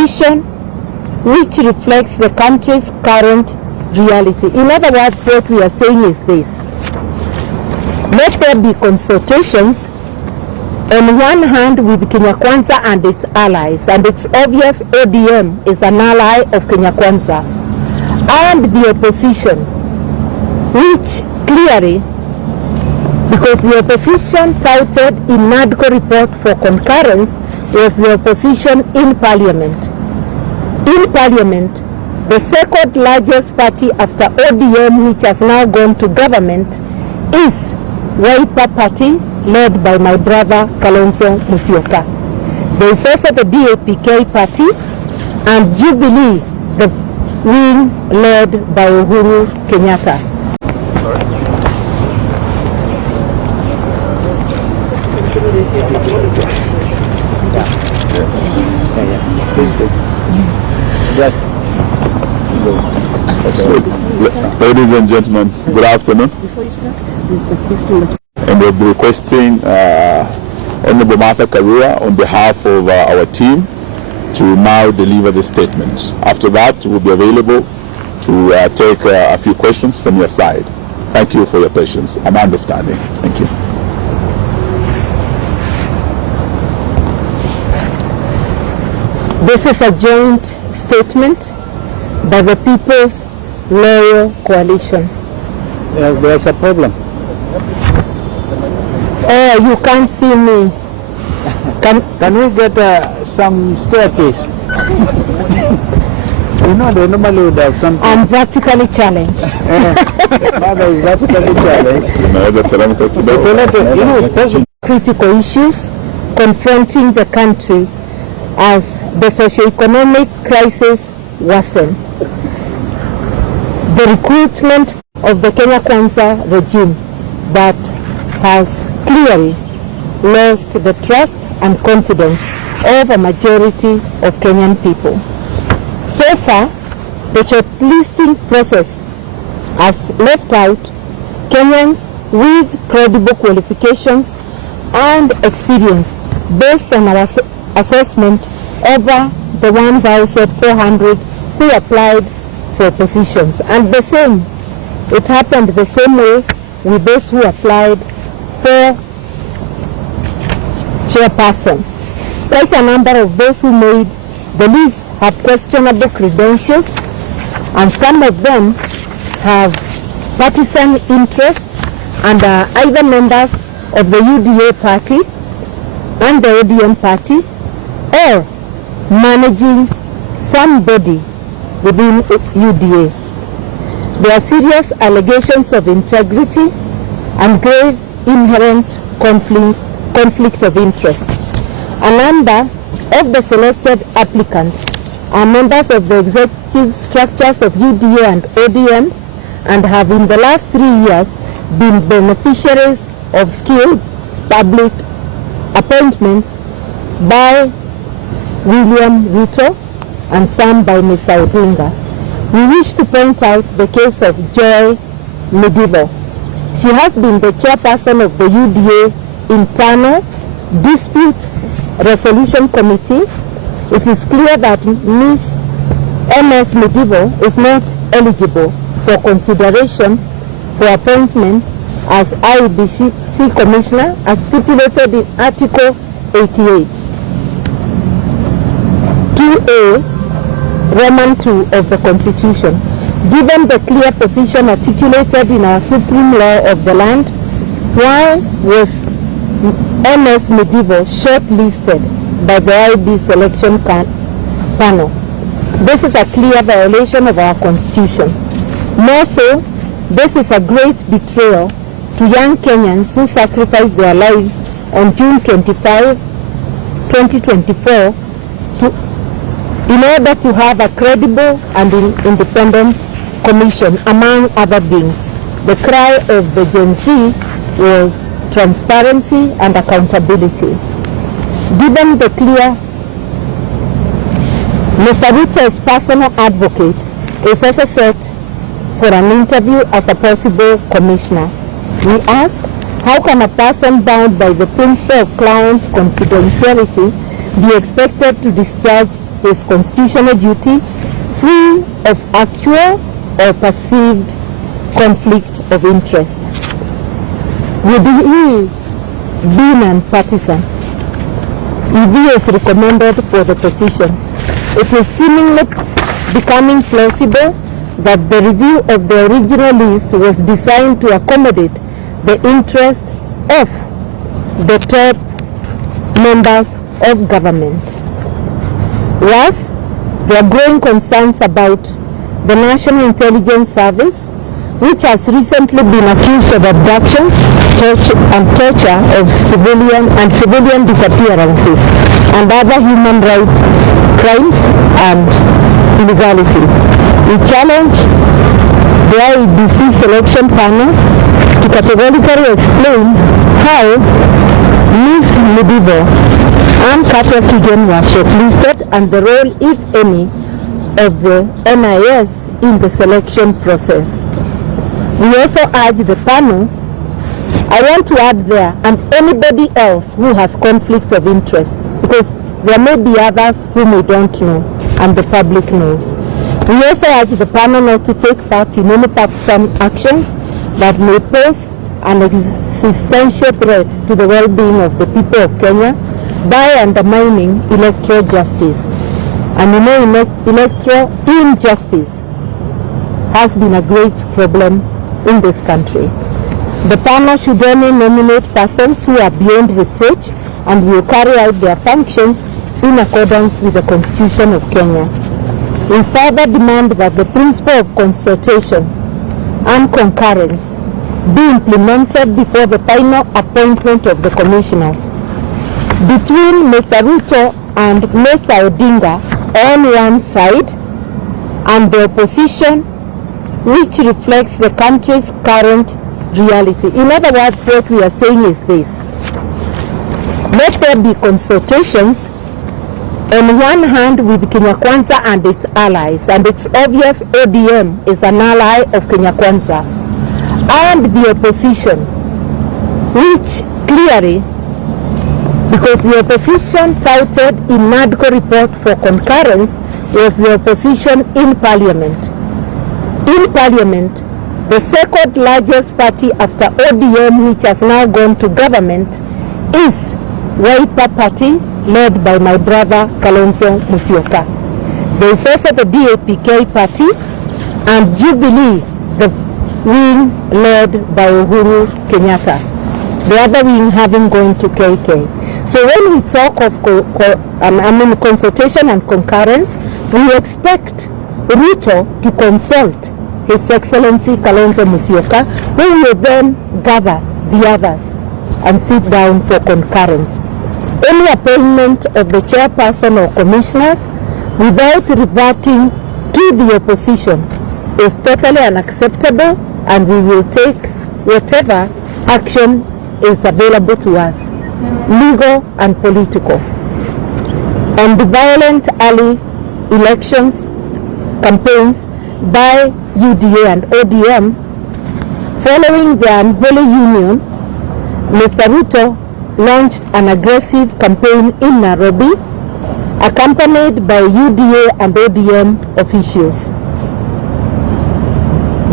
constitution which reflects the country's current reality. In other words, what we are saying is this: let there be consultations on one hand with Kenya Kwanza and its allies, and it's obvious ODM is an ally of Kenya Kwanza, and the opposition, which clearly, because the opposition touted in NADCO report for concurrence was the opposition in parliament. In parliament, the second largest party after ODM, which has now gone to government, is Wiper Party, led by my brother Kalonzo Musyoka. There is also the DAPK Party and Jubilee, the wing led by Uhuru Kenyatta. Ladies and gentlemen, good afternoon. And we'll be requesting Honorable Martha Karua on behalf of our team to now deliver the statement. After that, we'll be available to take a few questions from your side. Thank you for your patience and understanding. Thank you. This is a joint statement by the People's Loyal Coalition. There's a problem. Oh, you can't see me. Can we get some staircase? You know, they normally would have something. I'm vertically challenged. Mother is vertically challenged. You know, especially critical issues confronting the country as the socio-economic crisis worsens. The recruitment of the Kenya Kwanza regime that has clearly lost the trust and confidence of a majority of Kenyan people. So far, the shortlisting process has left out Kenyans with credible qualifications and experience based on our assessment over the 1,400 who applied for positions. And the same, it happened the same way with those who applied for chairperson. Quite a number of those who made the list have questionable credentials, and some of them have partisan interests and are either members of the UDA party and the ODM party, or managing somebody within UDA. There are serious allegations of integrity and grave inherent conflict of interest. A number of the selected applicants are members of the executive structures of UDA and ODM and have in the last 3 years been beneficiaries of skilled public appointments by William Ruto and some by Mr. Odinga. We wish to point out the case of Joy Medivo. She has been the chairperson of the UDA Internal Dispute Resolution Committee. It is clear that Ms. MS Medivo is not eligible for consideration for appointment as IEBC Commissioner as stipulated in Article 88. 2A, Roman 2 of the Constitution. Given the clear position articulated in our supreme law of the land, why was MS Medivo shortlisted by the IB selection panel? This is a clear violation of our Constitution. More so, this is a great betrayal to young Kenyans who sacrificed their lives on June 25, 2024 in order to have a credible and independent commission, among other things. The cry of the Gen Z was transparency and accountability. Given the clear, Mr. Ruto's personal advocate is also set for an interview as a possible commissioner. We ask, how can a person bound by the principle of client confidentiality be expected to discharge his constitutional duty free of actual or perceived conflict of interest. Would he be non-partisan? If he is recommended for the position, it is seemingly becoming plausible that the review of the original list was designed to accommodate the interests of the top members of government. Worse, there are growing concerns about the National Intelligence Service, which has recently been accused of abductions, torture of civilian disappearances, and other human rights crimes and illegalities. We challenge the IEBC selection panel to categorically explain how Ms. Mudivo and Katwa Kigen were shortlisted and the role, if any, of the NIS in the selection process. We also urge the panel, I want to add there, and anybody else who has conflict of interest, because there may be others whom we don't know and the public knows. We also urge the panel not to take part in any partisan actions that may pose an existential threat to the well-being of the people of Kenya by undermining electoral justice. And you know, electoral injustice has been a great problem in this country. The panel should only nominate persons who are beyond reproach and will carry out their functions in accordance with the Constitution of Kenya. We further demand that the principle of consultation and concurrence be implemented before the final appointment of the commissioners. Between Mr. Ruto and Mr. Odinga on one side and the opposition, which reflects the country's current reality. In other words, what we are saying is this: let there be consultations on one hand with Kenya Kwanza and its allies, and it's obvious ODM is an ally of Kenya Kwanza, and the opposition, which clearly, because the opposition touted in NADCO report for concurrence was the opposition in parliament. In parliament, the second largest party after ODM, which has now gone to government, is Wiper Party, led by my brother Kalonzo Musyoka. There is also the DAPK Party and Jubilee, the wing led by Uhuru Kenyatta, the other wing having gone to KK. So when we talk of consultation and concurrence, we expect Ruto to consult His Excellency Kalonzo Musyoka, who will then gather the others and sit down for concurrence. Any appointment of the chairperson or commissioners without reverting to the opposition is totally unacceptable, and we will take whatever action is available to us, legal and political. On the violent early elections campaigns by UDA and ODM, following the unholy union, Mr. Ruto launched an aggressive campaign in Nairobi, accompanied by UDA and ODM officials.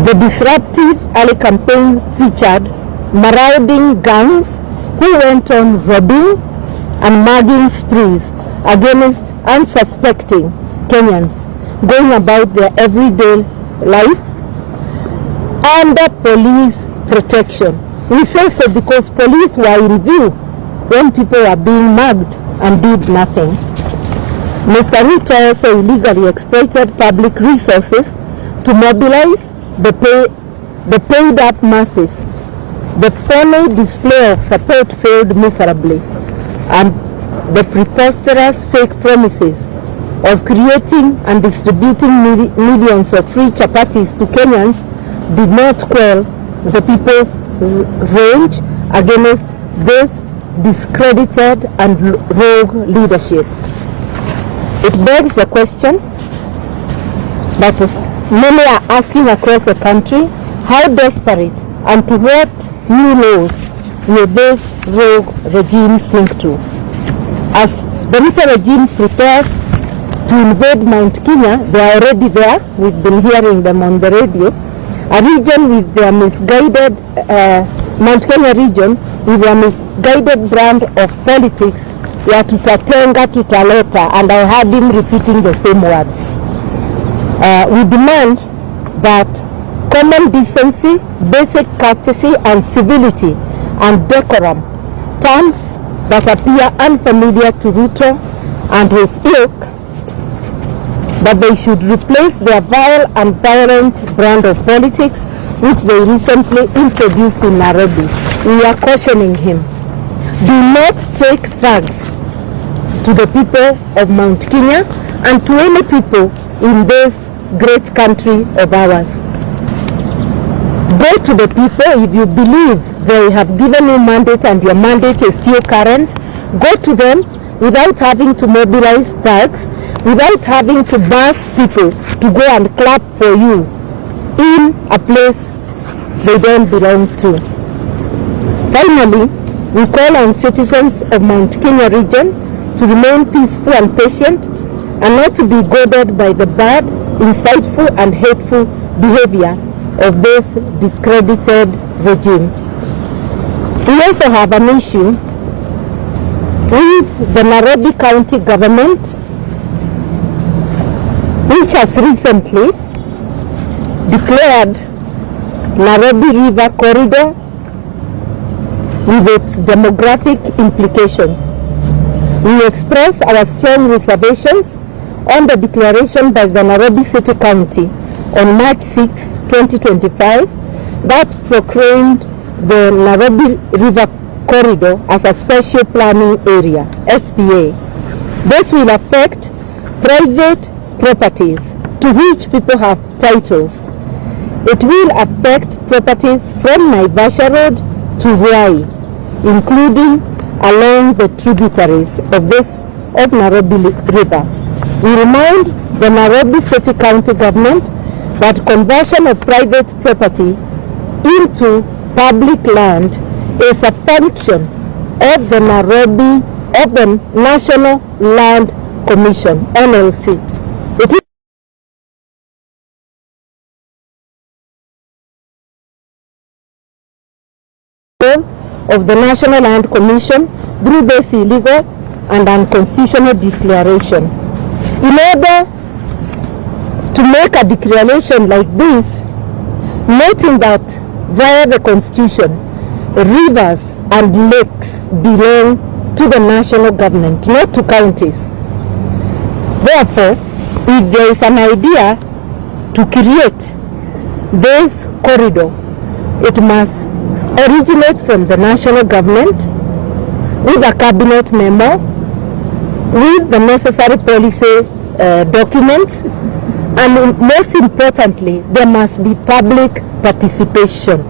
The disruptive early campaign featured marauding gangs who went on robbing and mugging sprees against unsuspecting Kenyans going about their everyday life under police protection. We say so because police were in view when people were being mugged and did nothing. Mr. Ruto also illegally exploited public resources to mobilize the paid up masses. The phony display of support failed miserably, and the preposterous fake promises of creating and distributing millions of free chapatis to Kenyans did not quell the people's rage against this discredited and rogue leadership. It begs the question that many are asking across the country: how desperate and to what new laws will this rogue regime sink to? As the Ruto regime prepares to invade Mount Kenya. They are already there. We've been hearing them on the radio. A region with their misguided, Mount Kenya region with their misguided brand of politics, ya tutatenga, tutaleta, and I heard him repeating the same words. We demand that common decency, basic courtesy and civility and decorum, terms that appear unfamiliar to Ruto and his ilk, that they should replace their vile and violent brand of politics which they recently introduced in Nairobi. We are cautioning him. Do not take thanks to the people of Mount Kenya and to any people in this great country of ours. Go to the people if you believe they have given you mandate and your mandate is still current. Go to them without having to mobilize thugs, without having to bus people to go and clap for you in a place they don't belong to. Finally, we call on citizens of Mount Kenya region to remain peaceful and patient and not to be goaded by the bad, insightful and hateful behavior of this discredited regime. We also have an issue with the Nairobi County government, which has recently declared Nairobi River Corridor with its demographic implications. We express our strong reservations on the declaration by the Nairobi City County on March 6, 2025 that proclaimed the Nairobi River Corridor as a special planning area, SPA. This will affect private properties to which people have titles. It will affect properties from Naivasha Road to Ruai, including along the tributaries of Nairobi River. We remind the Nairobi City County government that conversion of private property into public land is a function of the National Land Commission, NLC. It is of the National Land Commission through this illegal and unconstitutional declaration. In order to make a declaration like this, noting that via the Constitution, rivers and lakes belong to the national government, not to counties. Therefore, if there is an idea to create this corridor, it must originate from the national government with a cabinet memo, with the necessary policy documents, and most importantly, there must be public participation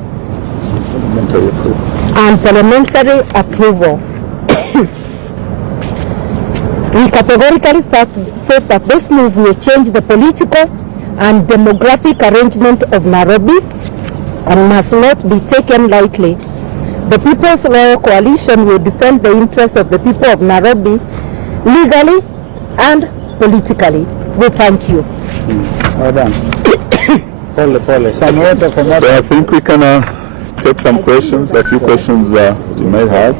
and parliamentary approval. We categorically say that this move will change the political and demographic arrangement of Nairobi and must not be taken lightly. The People's Royal Coalition will defend the interests of the people of Nairobi legally and politically. We thank you. Well done. Some water for So I think we can take some questions, a few questions you may have.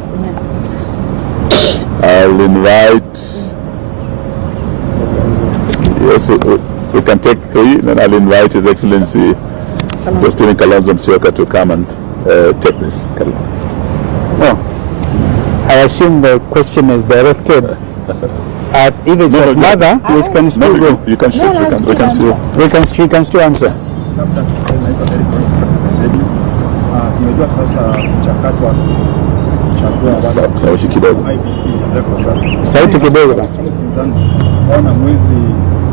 I'll invite, yes, we can take three, then I'll invite His Excellency Justin Kalonzo Musyoka to come and take this. Oh, I assume the question is directed at if it's a mother, we can still go. You can shoot, We can still answer. Tumejua sasa mchakato wa kuchagua sauti kidogo. IBC ndio sasa. Sauti kidogo. Ona mwezi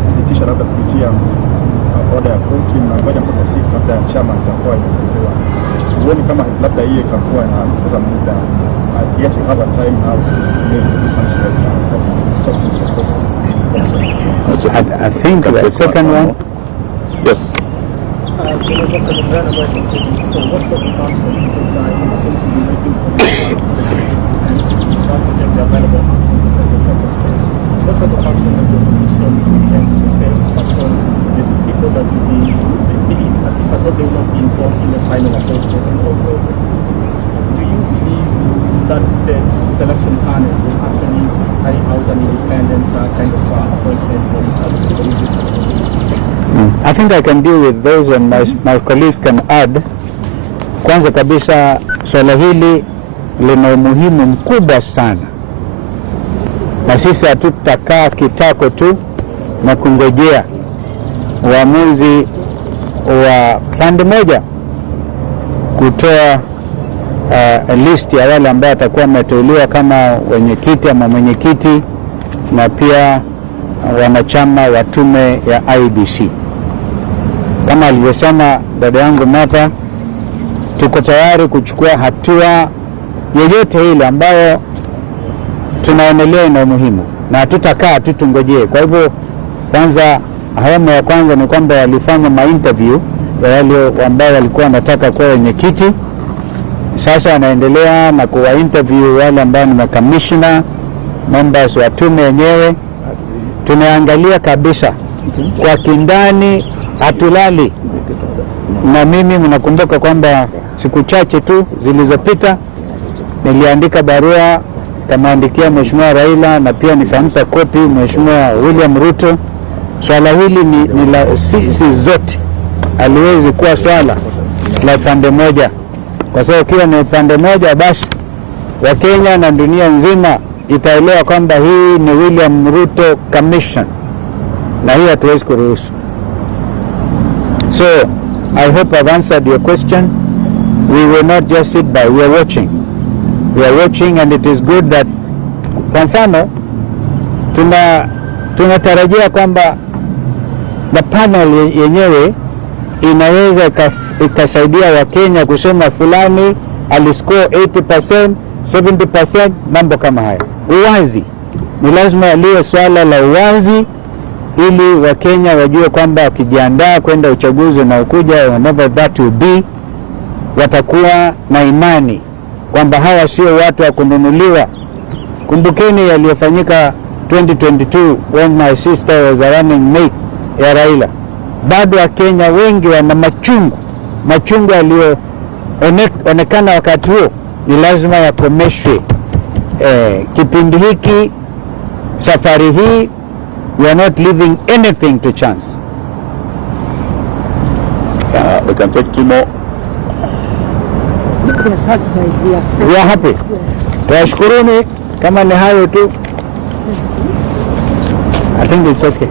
sitisha labda kupitia oda ya koti na ngoja mpaka siku labda ya chama itakuwa inaendelea. Huoni kama labda hiyo itakuwa inapoteza muda? Yet you have a time now to do something like that. Stop the process. I think the second one. Yes. So just what sort of concept seems to be waiting for the available. what sort of action of the opposition intends to take upon the people that will be believe that if at all they will not be involved in the final appointment? And also, do you believe that the selection panel will actually carry out an independent kind of appointment when it comes to the I think I can deal with those and my colleagues can add. Kwanza kabisa swala hili lina umuhimu mkubwa sana, na sisi hatutakaa kitako tu na kungojea uamuzi wa pande moja kutoa list ya wale ambao watakuwa wameteuliwa kama wenyekiti ama mwenyekiti na pia wanachama wa tume ya IEBC. Kama alivyosema dada yangu Martha, tuko tayari kuchukua hatua yoyote ile ambayo tunaonelea ina umuhimu, na hatutakaa tu tungojee. Kwa hivyo kwanza, awamu ya kwanza ni kwamba walifanya ma-interview ya wale ambao walikuwa wanataka kuwa wenyekiti. Sasa wanaendelea na kuwa interview wale ambao ni makamishna, members wa tume yenyewe. Tumeangalia kabisa kwa kindani, hatulali. Na mimi mnakumbuka kwamba siku chache tu zilizopita niliandika barua, kamaandikia Mheshimiwa Raila na pia nikampa kopi Mheshimiwa William Ruto. Swala hili ni la sisi zote, haliwezi kuwa swala la pande moja, kwa sababu kiwa ni upande moja basi Wakenya na dunia nzima itaelewa kwamba hii ni William Ruto Commission, na hii hatuwezi kuruhusu. So I hope I've answered your question. We will not just sit by, we are watching. We are watching, and it is good that, kwa mfano, tunatarajia kwamba the panel yenyewe inaweza ikasaidia Wakenya kusema fulani aliscore 80%, 70%, mambo kama haya. Uwazi ni lazima liwe swala la uwazi, ili Wakenya wajue kwamba wakijiandaa kwenda uchaguzi na ukuja, whenever that will be, watakuwa na imani kwamba hawa sio watu wa kununuliwa. Kumbukeni yaliyofanyika 2022 when my sister was a running mate ya Raila. Bado Wakenya wengi wana machungu yaliyoonekana wakati huo, ni lazima yakomeshwe. Kipindi hiki, safari hii, we are not leaving anything to chance. We can take two more. Yes, that's right. We are happy. Tuwashukuruni, kama ni hayo tu. I think it's okay.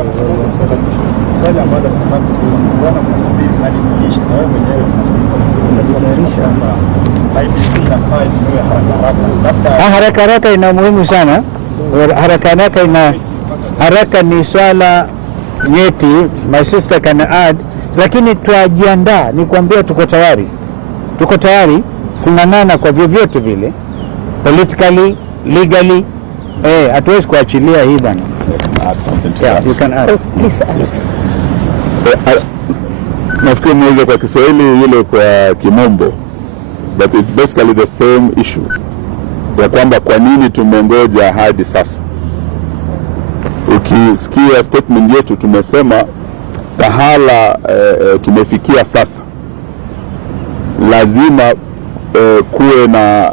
swali ambalo tunaona mnasubiri hadi mwisho, na wewe mwenyewe unasubiri kwamba IEBC inafaa iwe haraka Haraka ina muhimu sana. Haraka ni swala nyeti, my sister can add, lakini tuajiandaa. Ni kuambia tuko tayari kung'ang'ana kwa vyovyote vile, politically, legally. Hatuwezi kuachilia hii bana. Yeah, you can add. Please ask. Nafikiri mweze kwa Kiswahili, yule kwa Kimombo, but it's basically the same issue ya kwamba kwa nini tumengoja hadi sasa. Ukisikia statement yetu tumesema pahala tumefikia sasa, lazima kuwe na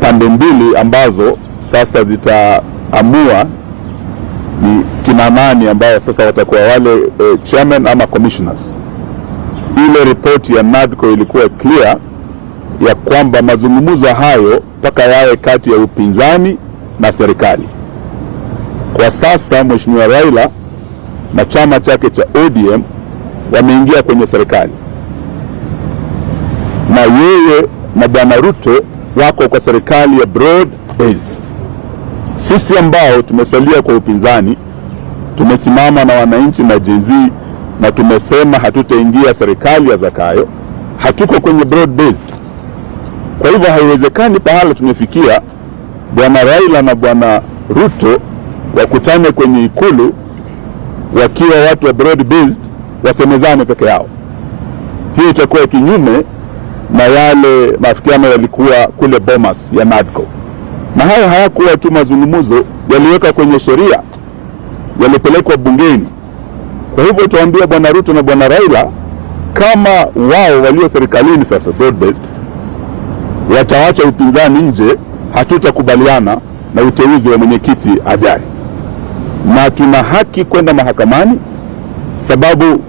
pande mbili ambazo sasa zitaamua ni kina nani ambao sasa watakuwa wale chairman ama commissioners. Ile report ya NADCO ilikuwa clear ya kwamba mazungumzo hayo mpaka yawe kati ya upinzani na serikali. Kwa sasa Mheshimiwa Raila na chama chake cha ODM wameingia kwenye serikali, na yeye na Bwana Ruto wako kwa serikali ya broad based. Sisi ambao tumesalia kwa upinzani tumesimama na wananchi na Gen Z na tumesema hatutaingia serikali ya Zakayo, hatuko kwenye broad based. Kwa hivyo haiwezekani pahala tumefikia Bwana Raila na Bwana Ruto wakutane kwenye ikulu wakiwa watu wa broad based wasemezane peke yao. Hii itakuwa kinyume na yale mafikiano yalikuwa kule Bomas ya NADCO. Na hayo hayakuwa tu mazungumzo, yaliweka kwenye sheria, yalipelekwa bungeni. Kwa hivyo tuambia bwana Ruto na bwana Raila, kama wao walio serikalini sasa broad based wataacha upinzani nje, hatutakubaliana na uteuzi wa mwenyekiti ajaye, na tuna haki kwenda mahakamani sababu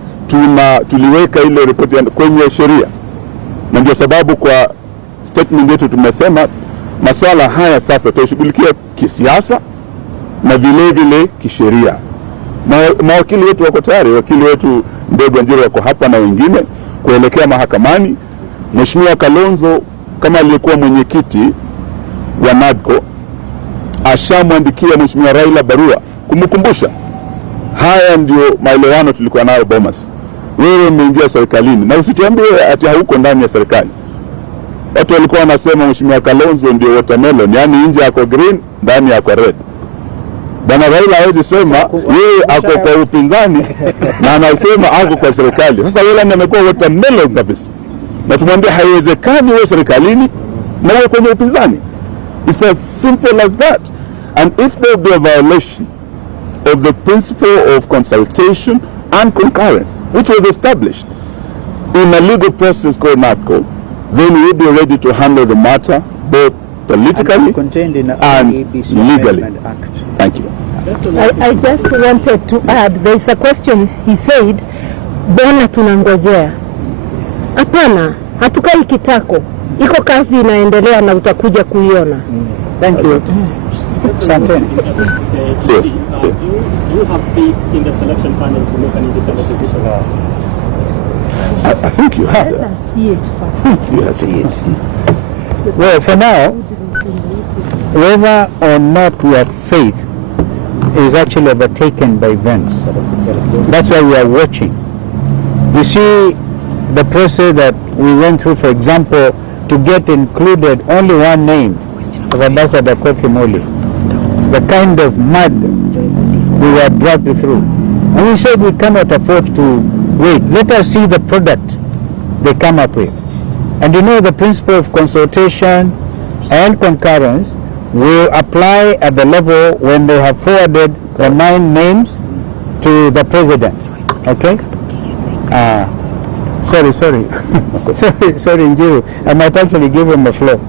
tuliweka ile ripoti kwenye sheria. Na ndio sababu kwa statement yetu tumesema masuala haya sasa tutashughulikia kisiasa na vile vile kisheria. Mawakili wetu wako tayari, wakili wetu Ndegwa Wanjiru wako hapa na wengine kuelekea mahakamani. Mheshimiwa Kalonzo kama aliyekuwa mwenyekiti wa NADCO ashamwandikia Mheshimiwa Raila barua kumkumbusha haya ndio maelewano tulikuwa nayo Bomas. Wewe umeingia serikalini na usituambie ati hauko ndani ya serikali. Watu walikuwa wanasema Mheshimiwa Kalonzo ndio watermelon, yani nje yako green, ndani yako red. Bwana Raila hawezi sema yeye ako kwa upinzani na anasema ako kwa serikali. Sasa yeye ndiye amekuwa watermelon kabisa. Na tumwambia haiwezekani wewe serikalini na wewe kwenye upinzani. It's as simple as that. And if there be a violation of the principle of consultation and concurrence, which was established in a legal process called NADCO, then we will be ready to handle the matter both politically contained in and legally. Act. Thank you. I just wanted to add, there is a question he said, bona tunangojea. Hapana, hatukai kitako. Iko kazi inaendelea na utakuja kuiona. Thank you. Asante. Do you have faith in the selection panel to make an independent decision? I think you have. Let us see it first. You have to. Well, for now, whether or not we have faith is actually overtaken by events. That's why we are watching. You see, the process that we went through, for example, to get included only one name of Ambassador Kofi Moli, the kind of mud we were dragged through. And we said we cannot afford to wait. Let us see the product they come up with. And you know, the principle of consultation and concurrence will apply at the level when they have forwarded the 9 names to the president. Okay? Sorry, Njiru. I might actually give him the floor.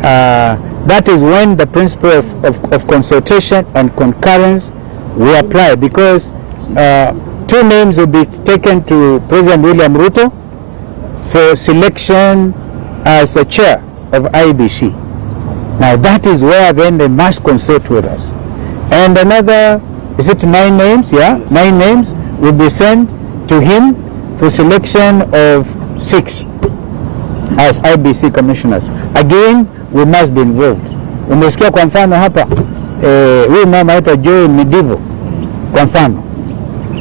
That is when the principle of consultation and concurrence will apply, because 2 names will be taken to President William Ruto for selection as the chair of IBC. Now that is where then they must consult with us. And another, is it 9 names? Yeah, 9 names will be sent to him for selection of 6 as IBC commissioners. Again, we must be involved. Umesikia kwa mfano hapa, huyu mama aitwa Joy Midivo kwa mfano.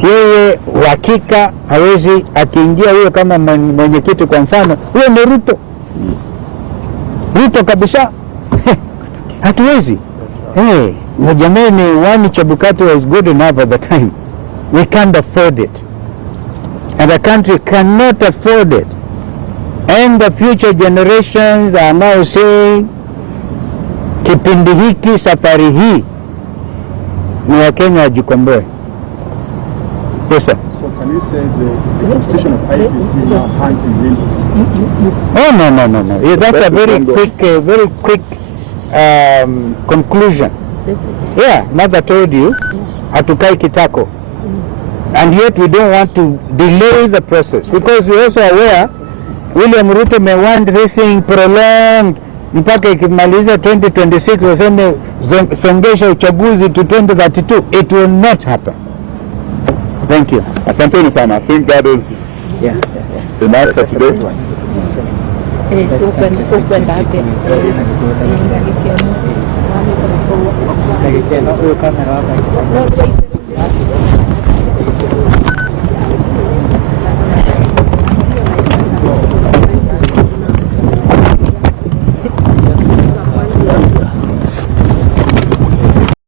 Yeye hakika hawezi akiingia huyo kama mwenyekiti kwa mfano, huyo ni Ruto. Ruto kabisa. Hatuwezi. Jamani, Wani Chebukati was good enough at the time. We can't afford it. And the country cannot afford it. And the future generations are now saying, kipindi hiki, safari hii, ni Wakenya wajikomboe. Yes, sir. So can you say the constitution of IBC now hangs in limbo? Oh, no. Yeah, that's a very quick conclusion. Yeah, mother told you, hatukai kitako. And yet we don't want to delay the process, because we're also aware William Ruto may want this thing prolonged mpaka ikimaliza 2026 waseme songesha uchaguzi to 2032. It will not happen. Thank you. Asanteni sana. I think that is enough for today. Open